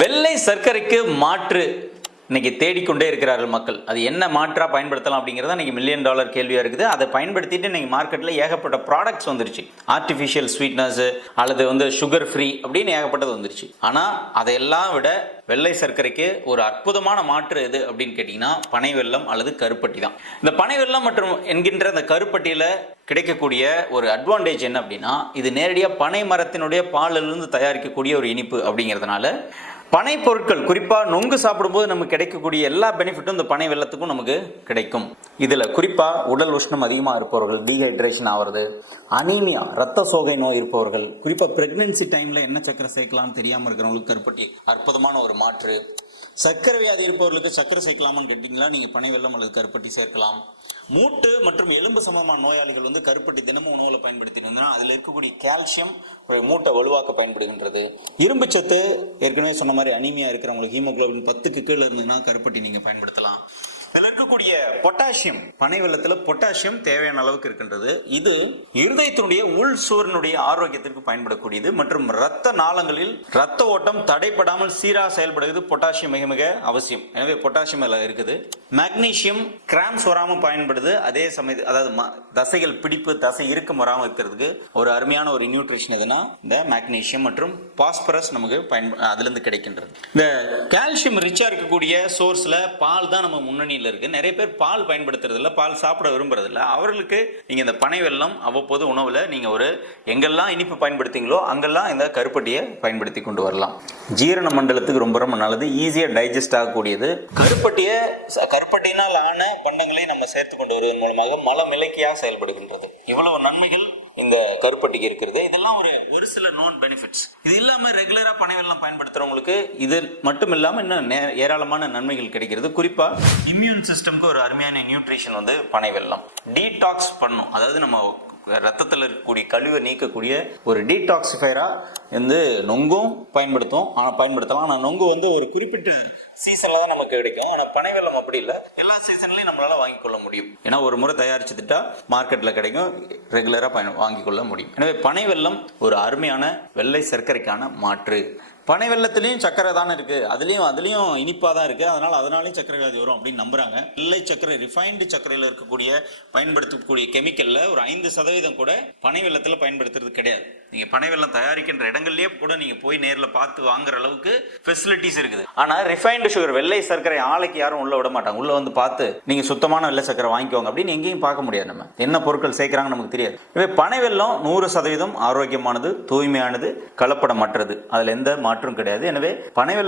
வெள்ளை சர்க்கரைக்கு மாற்று இன்னைக்கு தேடிக்கொண்டே இருக்கிறார்கள் மக்கள். அது என்ன மாற்றாக பயன்படுத்தலாம் அப்படிங்கிறது இன்றைக்கி மில்லியன் டாலர் கேள்வியாக இருக்குது. அதை பயன்படுத்திட்டு இன்றைக்கி மார்க்கெட்டில் ஏகப்பட்ட ப்ராடக்ட்ஸ் வந்துருச்சு. ஆர்டிஃபிஷியல் ஸ்வீட்னஸ்ஸு அல்லது வந்து சுகர் ஃப்ரீ அப்படின்னு ஏகப்பட்டது வந்துருச்சு. ஆனால் அதையெல்லாம் விட வெள்ளை சர்க்கரைக்கு ஒரு அற்புதமான மாற்று எது அப்படின்னு கேட்டிங்கன்னா பனை வெல்லம் அல்லது கருப்பட்டி தான். இந்த பனை வெள்ளம் மற்றும் என்கின்ற அந்த கருப்பட்டியில் கிடைக்கக்கூடிய ஒரு அட்வான்டேஜ் என்ன அப்படின்னா இது நேரடியாக பனை மரத்தினுடைய பாலிலிருந்து தயாரிக்கக்கூடிய ஒரு இனிப்பு அப்படிங்கிறதுனால பனை பொருட்கள் குறிப்பாக நொங்கு சாப்பிடும்போது நமக்கு கிடைக்கக்கூடிய எல்லா பெனிஃபிட்டும் இந்த பனை வெள்ளத்துக்கும் நமக்கு கிடைக்கும். இதில் குறிப்பாக உடல் உஷ்ணம் அதிகமாக இருப்பவர்கள் டீஹைட்ரேஷன் ஆகிறது அனீமியா ரத்த சோகை நோய் இருப்பவர்கள் குறிப்பாக பிரெக்னன்சி டைமில் என்ன சக்கரை சேர்க்கலாம்னு தெரியாமல் இருக்கிறவங்களுக்கு கருப்பட்டி அற்புதமான ஒரு மாற்று. சர்க்கரை வியாதி இருப்பவர்களுக்கு சர்க்கரை சேர்க்கலாமான்னு கேட்டிங்களா? நீங்கள் பனை வெள்ளம் அல்லது கருப்பட்டி சேர்க்கலாம். மூட்டு மற்றும் எலும்பு சம்பந்தமான நோயாளிகள் வந்து கருப்பட்டி தினமும் உணவில் பயன்படுத்தினா அதில் இருக்கக்கூடிய கால்சியம் மூட்டை வலுவாக்க பயன்படுகின்றது. இரும்பு சத்து ஏற்கனவே சொன்ன மாதிரி அனிமியா இருக்கிறவங்களுக்கு ஹீமோக்ளோபின் பத்துக்கு கீழே இருந்ததுன்னா கருப்பட்டி நீங்கள் பயன்படுத்தலாம். விளக்கக்கூடிய பொட்டாசியம். பனை வெள்ளத்தில் பொட்டாசியம் தேவையான அளவுக்கு இருக்கின்றது. இது இருதயத்தினுடைய உள் சுவரினுடைய ஆரோக்கியத்திற்கு பயன்படக்கூடியது மற்றும் இரத்த நாளங்களில் இரத்த ஓட்டம் தடைப்படாமல் சீராக செயல்படுவது பொட்டாசியம் மிக மிக அவசியம். எனவே பொட்டாசியம் அதில் இருக்குது. மேக்னீசியம் கிராம்ஸ் வராமல் பயன்படுது. அதே சமயத்து அதாவது ம- தசைகள் பிடிப்பு தசை இறுக்கம் வராமல் இருக்கிறதுக்கு ஒரு அருமையான ஒரு நியூட்ரிஷன் எதுனா இந்த மேக்னீசியம் மற்றும் பாஸ்பரஸ் நமக்கு பயன் அதுலேருந்து கிடைக்கின்றது. இந்த கால்சியம் ரிச்சாக இருக்கக்கூடிய சோர்ஸில் பால் தான் நம்ம முன்னணி முன்னணியில் இருக்கு. நிறைய பேர் பால் பயன்படுத்துறதில்ல பால் சாப்பிட விரும்புறதில்ல. அவர்களுக்கு நீங்கள் இந்த பனை வெள்ளம் அவ்வப்போது உணவில் நீங்கள் ஒரு எங்கெல்லாம் இனிப்பு பயன்படுத்திங்களோ அங்கெல்லாம் இந்த கருப்பட்டியை பயன்படுத்தி கொண்டு வரலாம். ஜீரண மண்டலத்துக்கு ரொம்ப ரொம்ப நல்லது. ஈஸியாக டைஜஸ்ட் ஆகக்கூடியது. கருப்பட்டியை கருப்பட்டினால் ஆன பண்டங்களை நம்ம சேர்த்து கொண்டு வருவதன் மூலமாக மலம் இலக்கியாக செயல்படுகின்றது. இவ்வளவு நன்மைகள். இந்த கருப்பட்டிக்கு இருக்கிறது. இதெல்லாம் ஒரு ஒரு சில நோன் பெனிஃபிட்ஸ் இது இல்லாம ரெகுலரா பனைவெல்லாம் பயன்படுத்துகிறவங்களுக்கு பயன்படுத்துறவங்களுக்கு இது மட்டும் இல்லாம இன்னும் நே- ஏராளமான நன்மைகள் கிடைக்கிறது. குறிப்பா இம்யூன் சிஸ்டம்க்கு ஒரு அருமையான நியூட்ரிஷன் வந்து பனைவெல்லாம் டீடாக்ஸ் பண்ணும் அதாவது நம்ம ரத்தத்தில் இருக்கக்கூடிய கழிவை நீக்கக்கூடிய ஒரு டீடாக்சிஃபைரா வந்து நொங்கும் பயன்படுத்தும். ஆனால் பயன்படுத்தலாம். ஆனால் நொங்கு வந்து ஒரு குறிப்பிட்ட சீசனில் தான் நமக்கு கிடைக்கும். ஆனால் பனை வெள்ளம் அப்படி இல்லை. எல்லா சீசன்லையும் நம்மளால் வாங்கிக் கொள்ள முடியும். ஏன்னா ஒரு முறை தயாரிச்சுட்டா மார்க்கெட்டில் கிடைக்கும். ரெகுலராக பயன் வாங்கிக் கொள்ள முடியும். எனவே பனை வெள்ளம் ஒரு அருமையான வெள்ளை சர்க்கரைக்கான மாற்று. பனை வெள்ளத்துலயும் சக்கரை தானே இருக்கு. அதுலயும் அதுலயும் இனிப்பா தான் இருக்கு. அதனால அதனாலயும் சக்கரை வியாதி வரும் அப்படின்னு நம்புறாங்க. வெள்ளை சக்கரை ரிஃபைன்டு சக்கரையில் இருக்கக்கூடிய பயன்படுத்தக்கூடிய கெமிக்கல்ல ஒரு ஐந்து சதவீதம் கூட பனை வெள்ளத்துல பயன்படுத்துறது கிடையாது. நீங்க பனை வெள்ளம் தயாரிக்கின்ற இடங்கள்லயே கூட நீங்க போய் நேர்ல பார்த்து வாங்குற அளவுக்கு ஃபெசிலிட்டிஸ் இருக்குது. ஆனா ரிஃபைன்டு சுகர் வெள்ளை சர்க்கரை ஆலைக்கு யாரும் உள்ள விட மாட்டாங்க. உள்ள வந்து பார்த்து நீங்க சுத்தமான வெள்ளை சர்க்கரை வாங்கிக்கோங்க. அப்படின்னு எங்கேயும் பார்க்க முடியாது நம்ம. என்ன பொருட்கள் சேர்க்கிறாங்க நமக்கு தெரியாது. இவை பனை வெள்ளம் நூறு சதவீதம் ஆரோக்கியமானது தூய்மையானது கலப்படமற்றது. அதுல எந்த மாற்றம் கிடையாது. எனவே பனை